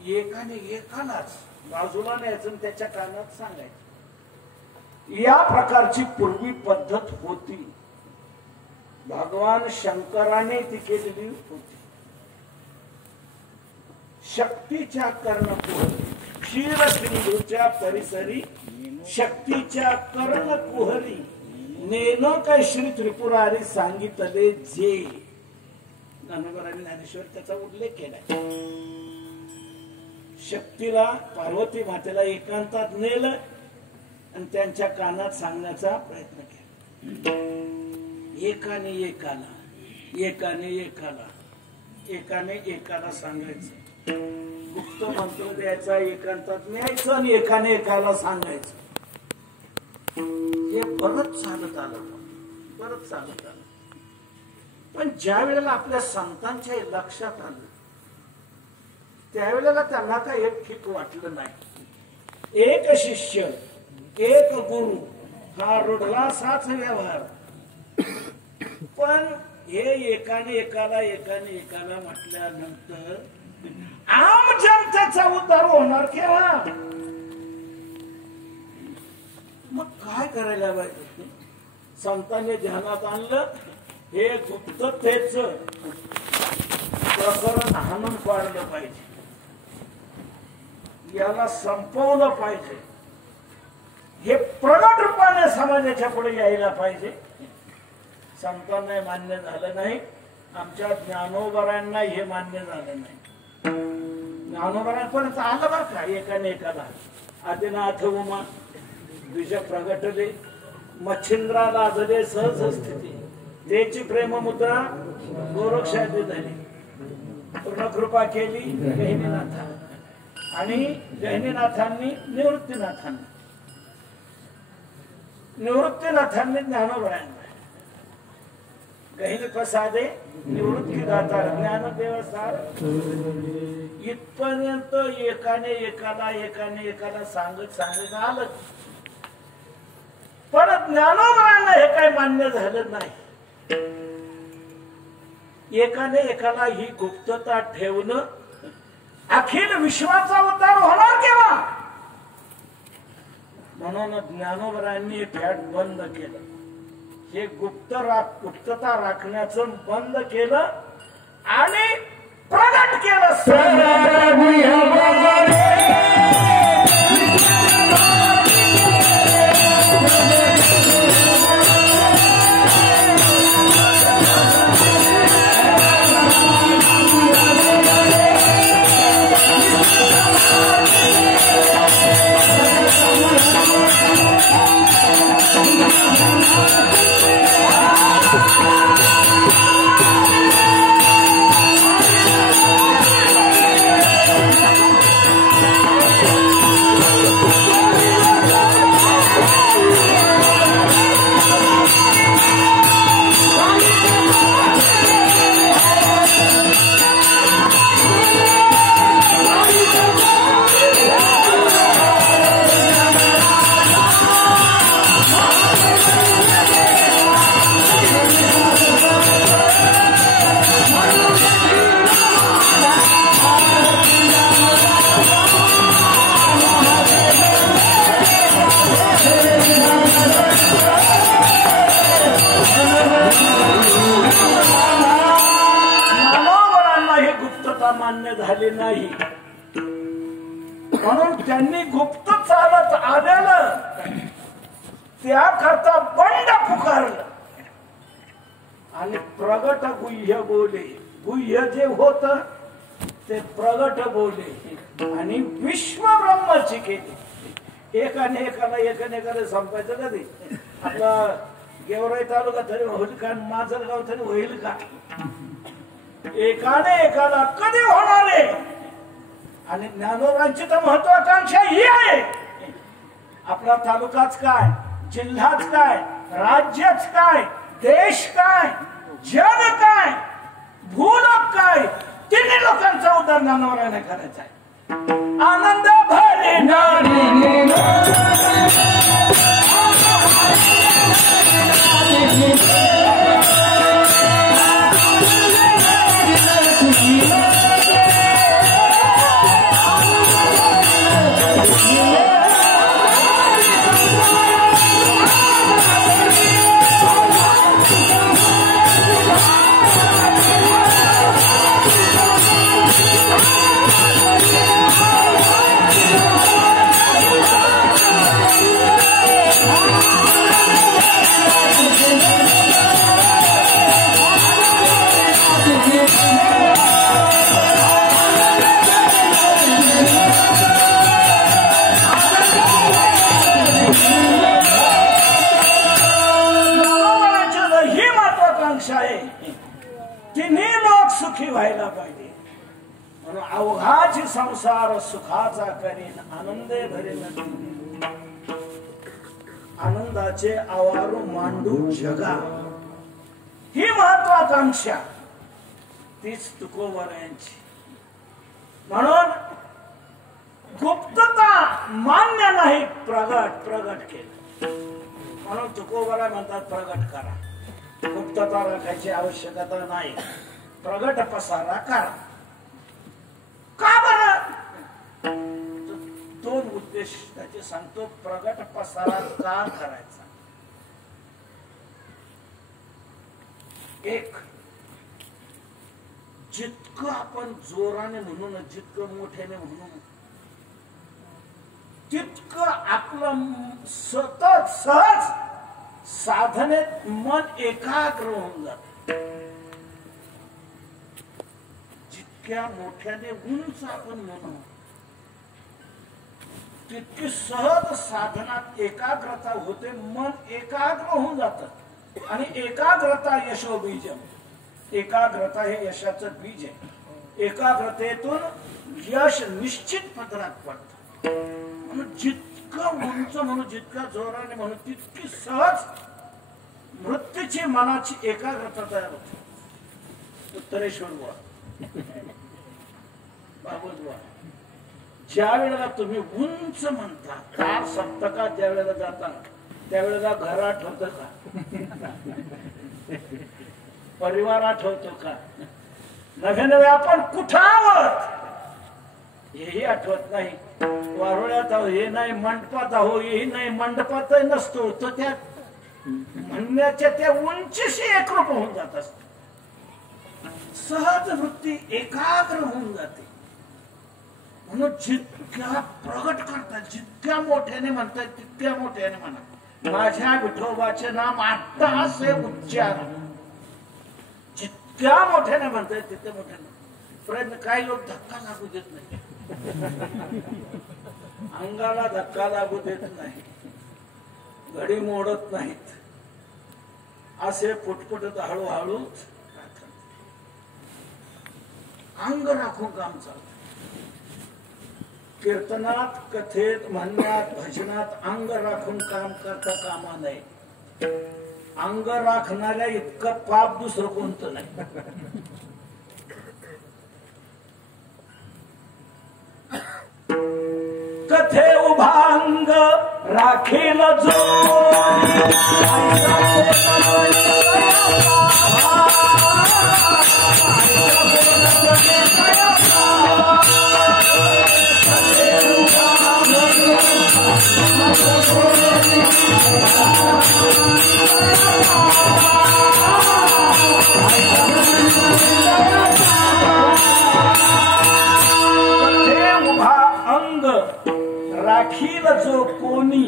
एकाने एकालाच बाजूला न्यायचं आणि त्याच्या कानात सांगायचं. या प्रकारची पूर्वी पद्धत होती. भगवान शंकराने ती केलेली होती. शक्तीच्या कर्णकुहरी, क्षीर सिंधूच्या परिसरी शक्तीच्या कर्णकुहरी, नेनो काय श्री त्रिपुरारी सांगितले जे. ज्ञानोबरांनी ज्ञानेश्वर त्याचा उल्लेख केलाय. शक्तीला पार्वती मातेला एकांतात नेलं आणि त्यांच्या कानात सांगण्याचा प्रयत्न केला. एकाने एकाला, एकाने एकाला, एकाने एकाला सांगायचं. गुप्त मंत्र द्यायचा, एकांतात न्यायचं आणि एकाने एकाला सांगायचं. हे बरंच चालत आलं, बरंच चालत आलं. पण ज्या वेळेला आपल्या संतांच्या लक्षात आलं त्यावेळेला त्यांना काय एक ठीक वाटलं नाही. एक शिष्य एक गुरु हा रुढला साच व्यवहार. पण हे एकाने एकाला म्हटल्यानंतर आम जनतेचा उद्धार होणार केव्हा. मग काय करायला पाहिजे. संतांनी ध्यानात आणलं हे गुप्ततेच प्रकरण हाणून पाडलं पाहिजे, याला संपवलं पाहिजे. हे प्रगट रूपाने समाजाच्या पुढे यायला पाहिजे. संतांना मान्य झालं नाही. आमच्या ज्ञानोबरांना हे मान्य झालं नाही. ज्ञानोबरांपर्यंत आलं बरं का एकाने एकाला. आदिनाथ उमा द्विज प्रगटले, मच्छिंद्रा लाजले सहज स्थिती. त्याची प्रेममुद्रा गोरक्षाची झाली. पूर्ण कृपा केली गहिनीनाथा आणि गहिनीनाथांनी निवृत्तीनाथांनी ज्ञानोबरांना. गहिनी प्रसादे निवृत्ती दाता ज्ञानदेव सार. इथपर्यंत एकाने एकाला सांगत आलं. पण ज्ञानोबरांना हे काही मान्य झालं नाही. एकाने एकाला ही गुप्तता ठेवणं. अखिल विश्वाचा उद्धार होणार केव्हा. म्हणून ज्ञानोबरांनी फॅट बंद केलं. हे गुप्तता राखण्याचं बंद केलं आणि प्रगट केलं. मान्य झाली नाही म्हणून त्यांनी गुप्त चालत आलेलं त्याकरता बंड पुकारलं आणि प्रगट गुह्य बोले. गुह्य जे होत ते प्रगट बोले आणि विश्व ब्रह्मची केली. एकाने एकाला संपायचं कधी. आपला गेवराई तालुका तरी होईल का, माजलगाव तरी होईल का. एकाने एकाला कधी होणार आहे. आणि ज्ञानोबांची तर महत्वाकांक्षा ही आहे. आपला तालुकाच काय, जिल्हाच काय, राज्यच काय, देश काय, जग काय, भूलोक काय, तिन्ही लोकांचा उद्धार ज्ञानोबाने करायचा आहे. आनंद भरे नारी व्हायला पाहिजे. म्हणून अवघाची संसार सुखाचा करीन आनंदे भरेन. आनंदाचे आवारू मांडू जगा ही महत्वाकांक्षा तीच तुकोबरायांची. म्हणून गुप्तता मान्य नाही, प्रगट केलं. म्हणून तुकोबरा म्हणतात प्रगट करा. गुप्तता राखायची आवश्यकता नाही, प्रगट पसारा करा. का बरं? दोन उद्देश त्याचे सांगतो. प्रगट पसारा का करायचा? एक, जितकं आपण जोराने म्हणून, जितकं मोठ्याने म्हणून, तितकं आपलं सतत सहज साधनेत मन एकाग्र होऊन जात. जितक्या मोठ्याने उंच आपण म्हणू तितकी सहज साधनात एकाग्रता होते. मन एकाग्र होऊन जात आणि एकाग्रता यशोबीजम. एकाग्रता हे यशाचं बीज आहे. एकाग्रतेतून यश निश्चित पदरात पडतं. म्हणून जितकं उंच म्हणू, जितक्या जोराने म्हणू, तितकी सहज मृत्यूची मनाची एकाग्रता तयार होते. उत्तरेश्वर बुवा, भागवत बुवा, ज्या वेळेला तुम्ही उंच म्हणता, कार सप्तकात ज्या वेळेला जाता त्यावेळेला घर आठवतं का? परिवार आठवतो का? नव्हे नव्हे आपण कुठं आहोत हेही आठवत नाही. वारुळ्यात आहो हे नाही, मंडपात आहो हेही नाही. मंडपात नसतो तर त्या म्हणण्याच्या त्या उंचीशी एकरूप होऊन जात असत. सहज वृत्ती एकाग्र होऊन जाते. म्हणून जितक्या प्रगट करतात, जितक्या मोठ्याने म्हणतात तितक्या मोठ्याने म्हणा. माझ्या विठोबाचे नाम आता असे उच्चार. जितक्या मोठ्याने म्हणतात तितक्या मोठ्याने प्रयत्न. काही लोक धक्का लागू देत नाही, अंगाला धक्का लागू देत नाही, घडी मोडत नाहीत, असे पुटपुटत हळूहळू अंग राखून काम चालत. कीर्तनात, कथेत, म्हणण्यात, भजनात अंग राखून काम करता कामा नये. अंग राखणाऱ्या इतकं पाप दुसरं कोणतं नाही. कथे उभा अंग राखील जो राखील जो कोणी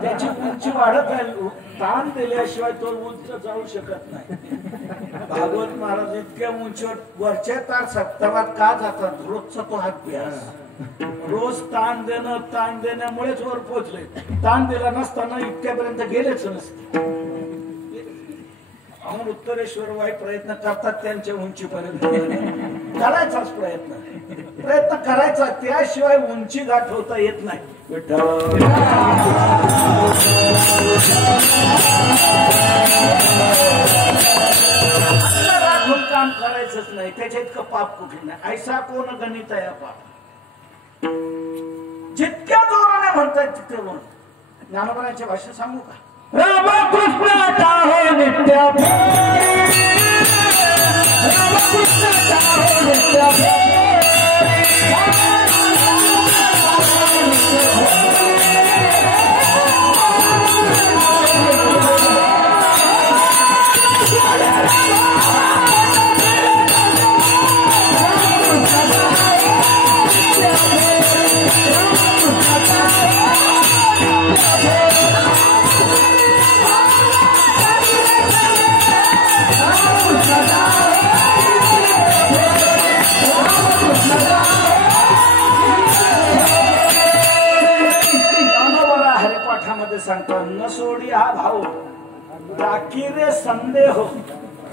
त्याची उंची वाढत आहे. ताण दिल्याशिवाय तो उंच जाऊ शकत नाही. भागवत महाराज इतक्या उंचीवर वरच्या तार सप्तकात का जातात? रोजचा तो अभ्यास. रोज ताण देण्यामुळेच वर पोहोचले. ताण दिला नसताना इतक्यापर्यंत गेलेच नसते. म्हणून उत्तरेश्वर वाई प्रयत्न करतात त्यांच्या उंचीपर्यंत करायचाच प्रयत्न करायचा. त्याशिवाय उंची गाठवता येत नाही. राखून काम करायचंच नाही, त्याच्या इतकं पाप कुठे नाही. ऐसा कोण गणित आहे पाप. जितक्या जोराने म्हणतात तितकं बोल. ज्ञानोबांच्या भाषेत सांगू का? रामकृष्णाचा हो नित्य रामकृष्णाचा हो नित्य सांगतो न सोडी हा भाऊ टाकी रे संदेह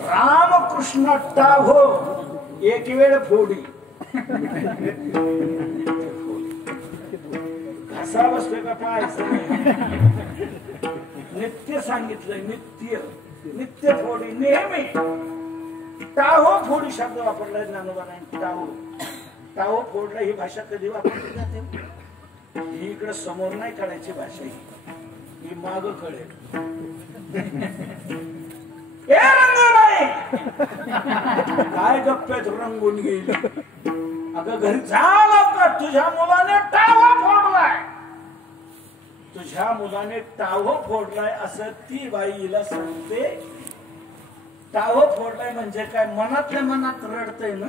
रामकृष्ण टाहो एक वेळ फोडी. घसा बसतोय का पाहायचं. नित्य सांगितलंय, नित्य फोडी. नेहमी टाहो फोडी शब्द वापरलाय ज्ञानोबाने. टाहो फोडला ही भाषा कधी वापरली जाते? ही इकडे समोर नाही काढायची भाषा, ही माग कळेल. रंग नाही काय गप्प्यात रंगून गेली. अगं घरी झालं का? तुझ्या मुलाने टावा फोडलाय, तुझ्या मुलाने टाव फोडलाय असं ती बाईला सांगते. टाव फोडलाय म्हणजे काय? मनातल्या मनात रडतय ना.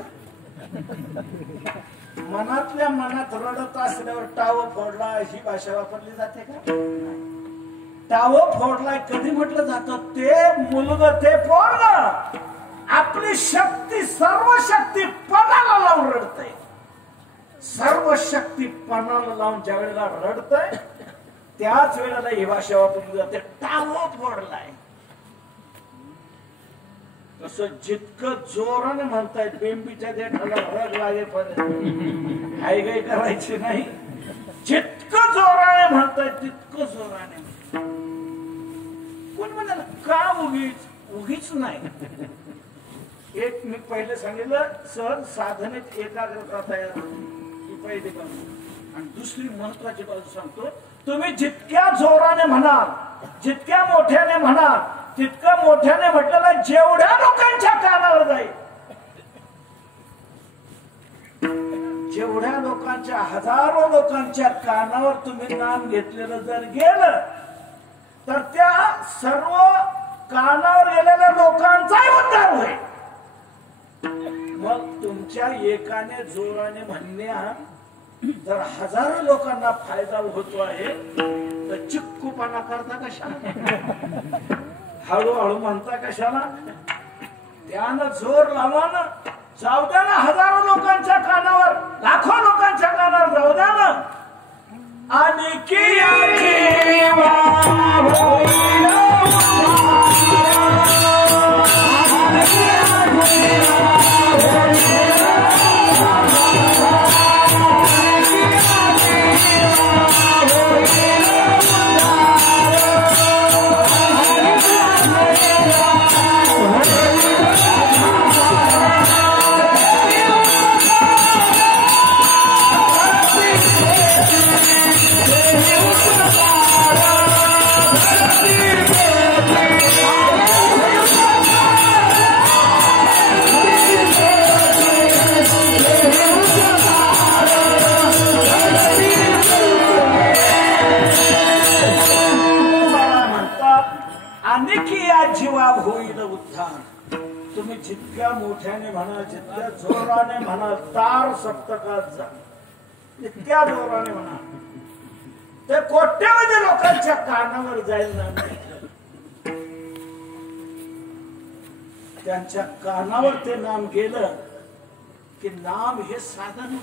मनातल्या मनात रडत असल्यावर टाव फोडला ही भाषा वापरली जाते का? टाव फोडलाय कधी म्हटलं जातं? ते मुलग, ते पोरग आपली शक्ती, सर्व शक्ती पणाला लावून रडतय. सर्व शक्ती पणाला लावून ज्या वेळेला रडतय त्याच वेळेला ही भाषा वापरली जाते. टाव फोडलाय. तसं जितकं जोराने म्हणतायत बेंबीच्या देठाला रग लागेपर्यंत हायगाई करायची नाही. जितकं जोराने म्हणतायत तितकं जोराने. कोण म्हणाल का उगीच नाही. एक मी पहिले सांगितलं सहज साधनेत एकाग्रता तयार ही पहिली बाजू. आणि दुसरी महत्वाची बाजू सांगतो. तुम्ही जितक्या जोराने म्हणाल, जितक्या मोठ्याने म्हणाल, तितकं मोठ्याने म्हटलेलं जेवढ्या लोकांच्या कानावर जाईल जेवढ्या लोकांच्या हजारो लोकांच्या कानावर तुम्ही नाम घेतलेलं जर गेलं तर त्या सर्व कानावर गेलेल्या लोकांचाही उद्धार होईल. मग तुमच्या एकाने जोराने म्हणण्या जर हजारो लोकांना फायदा होतो आहे तर चिक्कूपणा करता कशाला, हळूहळू म्हणता कशाला? त्यानं जोर लावा ना, जाऊ द्या ना हजारो लोकांच्या कानावर, लाखो लोकांच्या कानावर जाऊ द्या ना. आणि जीवा होईल उद्धार. तुम्ही जितक्या मोठ्याने म्हणा, जितक्या जोराने म्हणा, तार सप्तकात जा, इतक्या जोराने म्हणा, ते कोट्यवधी लोकांच्या कानावर जाईल ना. त्यांच्या कानावर ते नाम गेलं की नाम हे साधन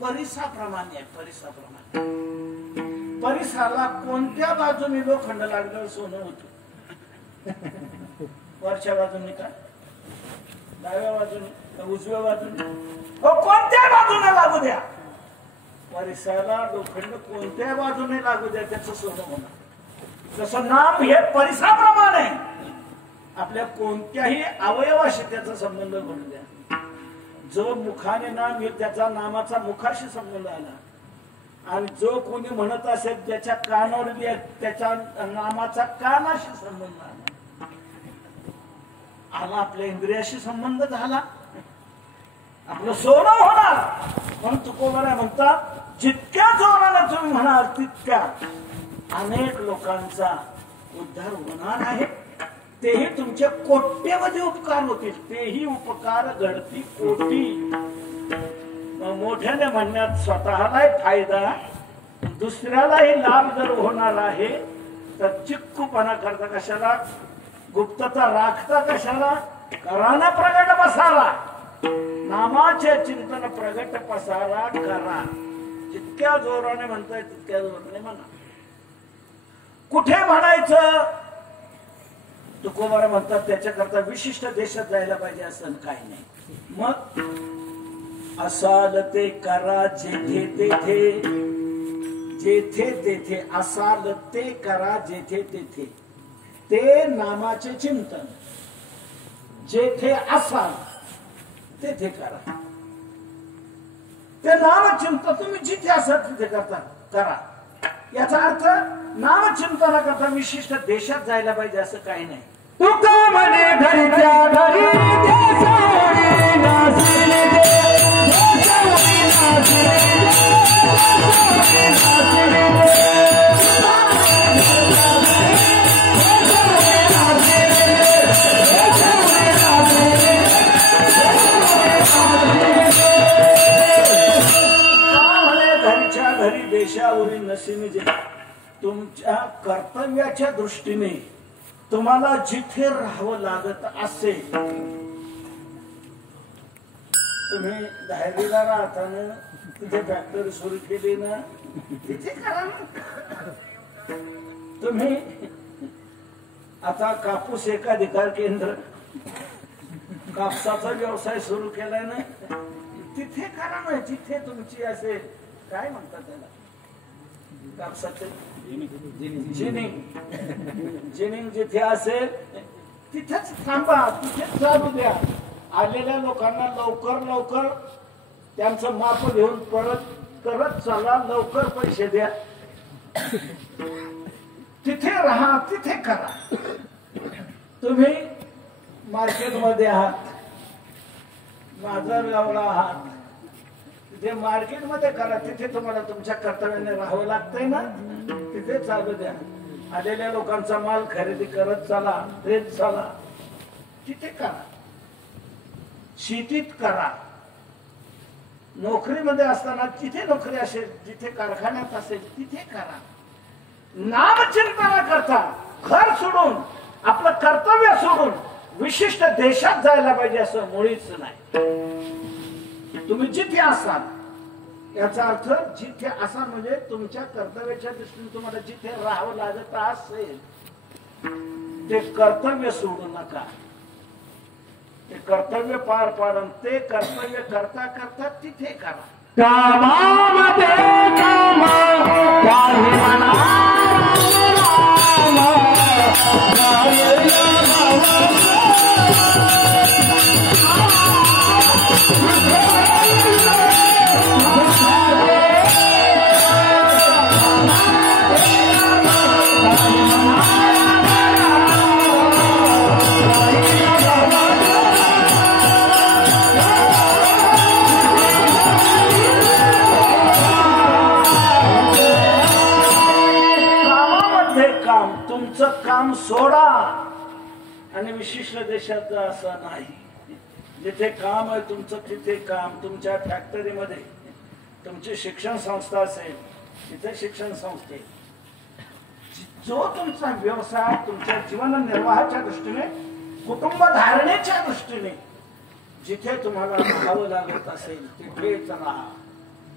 परिसाप्रमाणे आहे. परिसाला कोणत्या बाजूने लोखंड लागलं सोनं होतं? वरच्या बाजूने का, डाव्या बाजूने का, उजव्या बाजूने? कोणत्या बाजूने लागू द्या, परिसराला लोखंड कोणत्या बाजूने लागू द्या त्याचं सोनं होणार. जसं नाम हे परिसाप्रमाणे आपल्या कोणत्याही अवयवाशी त्याचा संबंध करून द्या. जो मुखाने नाम घेत त्याचा नामाचा मुखाशी संबंध आला, आणि जो कोणी म्हणत असेल त्याच्या कानावर त्याच्या नामाचा कानाशी संबंध आला. आपल्या इंद्रियाशी संबंध झाला, आपलं सोनं होणार. म्हणून तुकोबारा म्हणतात जितक्या जोराने तुम्ही म्हणाल तितक्या अनेक लोकांचा उद्धार होणार आहे. तेही तुमचे कोट्यवधी उपकार होतील. तेही उपकार घडती कोटी. मोठ्याने म्हणण्यात स्वतःलाही फायदा, दुसऱ्यालाही लाभ जर होणार आहे तर चिक्कूपणा करता कशाला, गुप्तता राखता कशाला, कराना प्रगट बसाला, नामाचे चिंतन प्रगट पसारा करा. जितक्या जोराने म्हणताय तितक्या जोराने म्हणा. कुठे म्हणायचं? तुकोबारा म्हणतात त्याच्याकरता विशिष्ट देशात जायला पाहिजे असं काही नाही. मग असाल ते करा जेथे तेथे, जेथे तेथे असाल ते करा जेथे तेथे. ते नामाचे चिंतन जेथे असाल तेथे करा. ते नामचिंतन तुम्ही जिथे असाल तिथे करता करा. याचा अर्थ नामचिंतनाकरता विशिष्ट देशात जायला पाहिजे असं काही नाही. तुका म्हणे घरच्या घरी घरच्या घरी देशावरील नशिनी जे तुमच्या कर्तव्याच्या दृष्टीने तुम्हाला जिथे राहावं लागत असेल, तुम्ही धायरीला राहताना तिथे फॅक्टरी सुरू केली ना, तिथे करा ना. तुम्ही आता कापूस एकाधिकार केंद्र, कापसाचा व्यवसाय सुरू केलाय ना, तिथे करा ना. जिथे तुमची असेल, काय म्हणतात त्याला, कापसाचे जिनिंग जिथे असेल तिथेच थांबा, तिथेच चालू द्या. आलेल्या लोकांना लवकर त्यांचं माप घेऊन परत करत चला, लवकर पैसे द्या. तिथे राहा, तिथे करा. तुम्ही मार्केटमध्ये आहात, बाजारगावला आहात, तिथे मार्केटमध्ये करा, तिथे तुम्हाला तुमच्या कर्तव्याने राहावं लागतंय ना, तिथे चालू द्या. आलेल्या लोकांचा माल खरेदी करत चला, देत चला, तिथे करा. शेतीत करा, नोकरीमध्ये असताना तिथे नोकरी असेल, जिथे कारखान्यात असेल तिथे करा. नामचिंतना करता घर सोडून, आपलं कर्तव्य सोडून विशिष्ट देशात जायला पाहिजे असं मुळीच नाही. तुम्ही जिथे असाल, याचा अर्थ जिथे असाल म्हणजे तुमच्या कर्तव्याच्या दृष्टीने तुम्हाला जिथे राहावं लागत असेल ते कर्तव्य सोडू नका. ते कर्तव्य पार पाडून ते कर्तव्य करता करता तिथे करा. कामामध्ये काम काही म्हणा तुमचं काम सोडा आणि विशिष्ट देशात जा असं नाही. जिथे काम आहे तुमचं तिथे काम. तुमच्या फॅक्टरीमध्ये तुमची शिक्षण संस्था असेल तिथे शिक्षण संस्थे, जो तुमचा व्यवसाय तुमच्या जीवन निर्वाहाच्या दृष्टीने, कुटुंब धारणेच्या दृष्टीने जिथे तुम्हाला राहावं लागत असेल तिथेच राहा.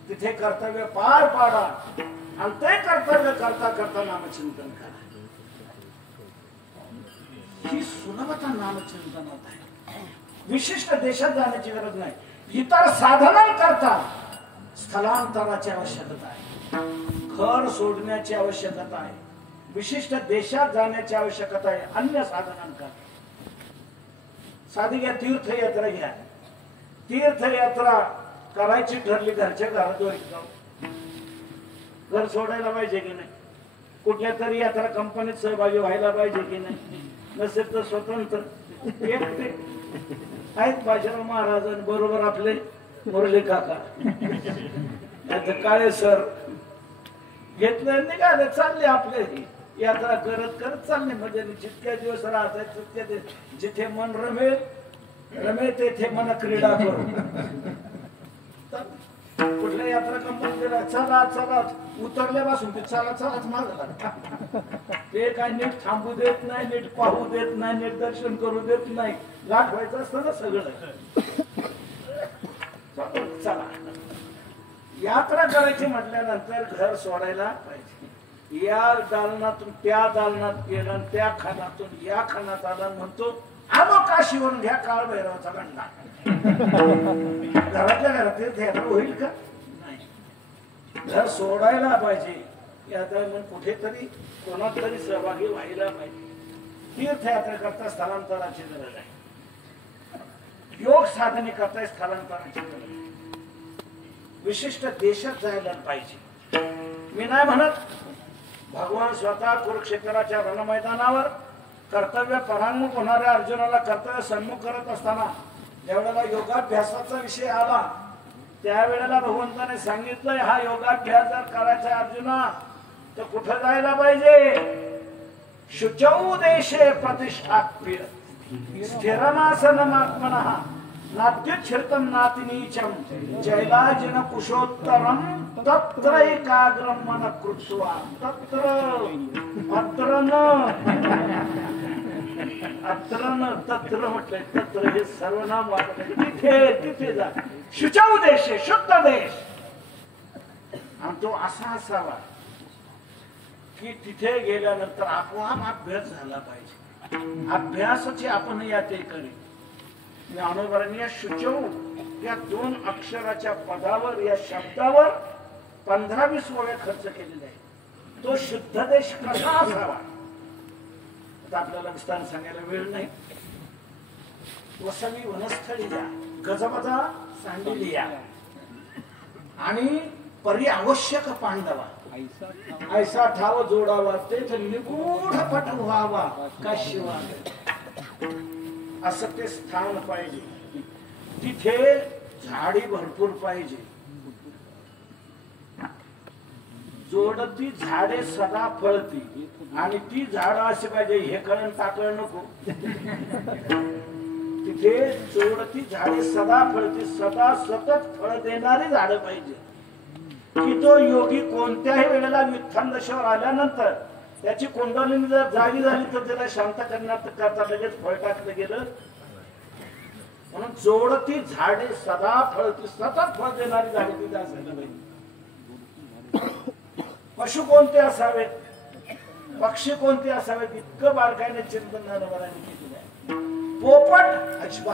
तिथे कर्तव्य पार पाडा आणि ते कर्तव्य करता करता नामचिंतन करा. ही सुलभता नामचिंतनात आहे. विशिष्ट देशात जाण्याची गरज नाही. इतर साधनांकरता स्थलांतराची आवश्यकता आहे, घर सोडण्याची आवश्यकता आहे, विशिष्ट देशात जाण्याची आवश्यकता आहे. अन्य साधनांकरता साधी घ्या, तीर्थयात्रा घ्या. तीर्थयात्रा करायची ठरली घरच्या घरात घर सोडायला पाहिजे की नाही? कुठल्या तरी यात्रा कंपनीत सहभागी व्हायला पाहिजे की नाही? नसेल तर स्वतंत्र एकटे आहेत. बाजीराव महाराज बरोबर आपले मुरली काका, काळे सर घेतलं, निघाले, चालले आपले यात्रा करत करत चालले. म्हणजे जितक्या दिवस राहतात तितक्या दिवस जिथे मन रमेल रमे तेथे मन क्रीडा करू. कुठल्या यात्रा कंपनीला चला चला उतरल्यापासून ते चला चलाच मागला. ते काय नीट थांबू देत नाही, नीट पाहू देत नाही, नीट दर्शन करू देत नाही. गाठ व्हायचं असतं ना सगळं. चला यात्रा करायची म्हटल्यानंतर घर सोडायला पाहिजे. या दालनातून त्या दालनात गेला, त्या खानातून या खानात आला, म्हणतो आलो काशीवरून घ्या काळ भैरवाचा गंडा. घरातल्या घरात यात्रा होईल का? नाही. घर सोडायला पाहिजे. यात्रा म्हणून कुठेतरी कोणात तरी सहभागी व्हायला पाहिजे. तीर्थयात्रा करता स्थलांतराची गरज आहे. योग साधने करता स्थलांतराची गरज आहे. विशिष्ट देशात जायला पाहिजे. मी नाही म्हणत, भगवान स्वतः कुरुक्षेत्राच्या रणमैदानावर कर्तव्य परांमुख होणाऱ्या अर्जुनाला कर्तव्य सन्मुख करत असताना ज्यावेळेला योगाभ्यासाचा विषय आला त्यावेळेला भगवंताने सांगितलंय, हा योगाभ्यास जर करायचा अर्जुना तर कुठं जायला पाहिजे? शुचौ देशे प्रतिष्ठाप्य स्थिरमासनमात्मनः नात्युच्छ्रितं नातिनीचं जैलाजिन कुशोत्तरं तत्र एकाग्रं मनः कृत्वा. तत्र तत्र म्हटलंय, तत्र हे सर्वनाम वाटत. तिथे तिथे जा. शुचौ देशे, शुद्ध देश. आणि तो असा असावा की तिथे गेल्यानंतर आपोआप अभ्यास झाला पाहिजे. अभ्यासाची आपण या ते करी. ज्ञानोबरांनी या शुचौ या 2 अक्षराच्या पदावर, या शब्दावर 15-20 ओव्या खर्च केलेले आहे. तो शुद्ध देश कसा असावा आपल्याला विस्तार सांगायला वेळ नाही. वसवी वनस्थळी या, गजबजा सांडिली या, आणि परी आवश्यक पांडवा ऐसा ठाव जोडावा तेथ निगूढ पट व्हावा का शिवा. असं ते स्थान पाहिजे. तिथे झाडी भरपूर पाहिजे, जोडती झाडे सदा फळती आणि ती झाडं अशी पाहिजे हे कळण टाकळ नको. तिथे जोडती झाडे सदा फळती सदा सतत फळ देणारी झाडं पाहिजे. की तो योगी कोणत्याही वेळेला विठ्ठल दशेवर आल्यानंतर त्याची कुंडलिनी जर जागी झाली तर त्याला शांत करता लगेच फळ टाकलं गेलं. म्हणून जोडती झाडे सदा फळती सतत फळ देणारी झाडे तिथे असायला पाहिजे. पशु कोणते असावेत, पक्षी कोणते असावेत इतकं बारकाईने चिंतन केलेलं आहे. पोपट अजिबात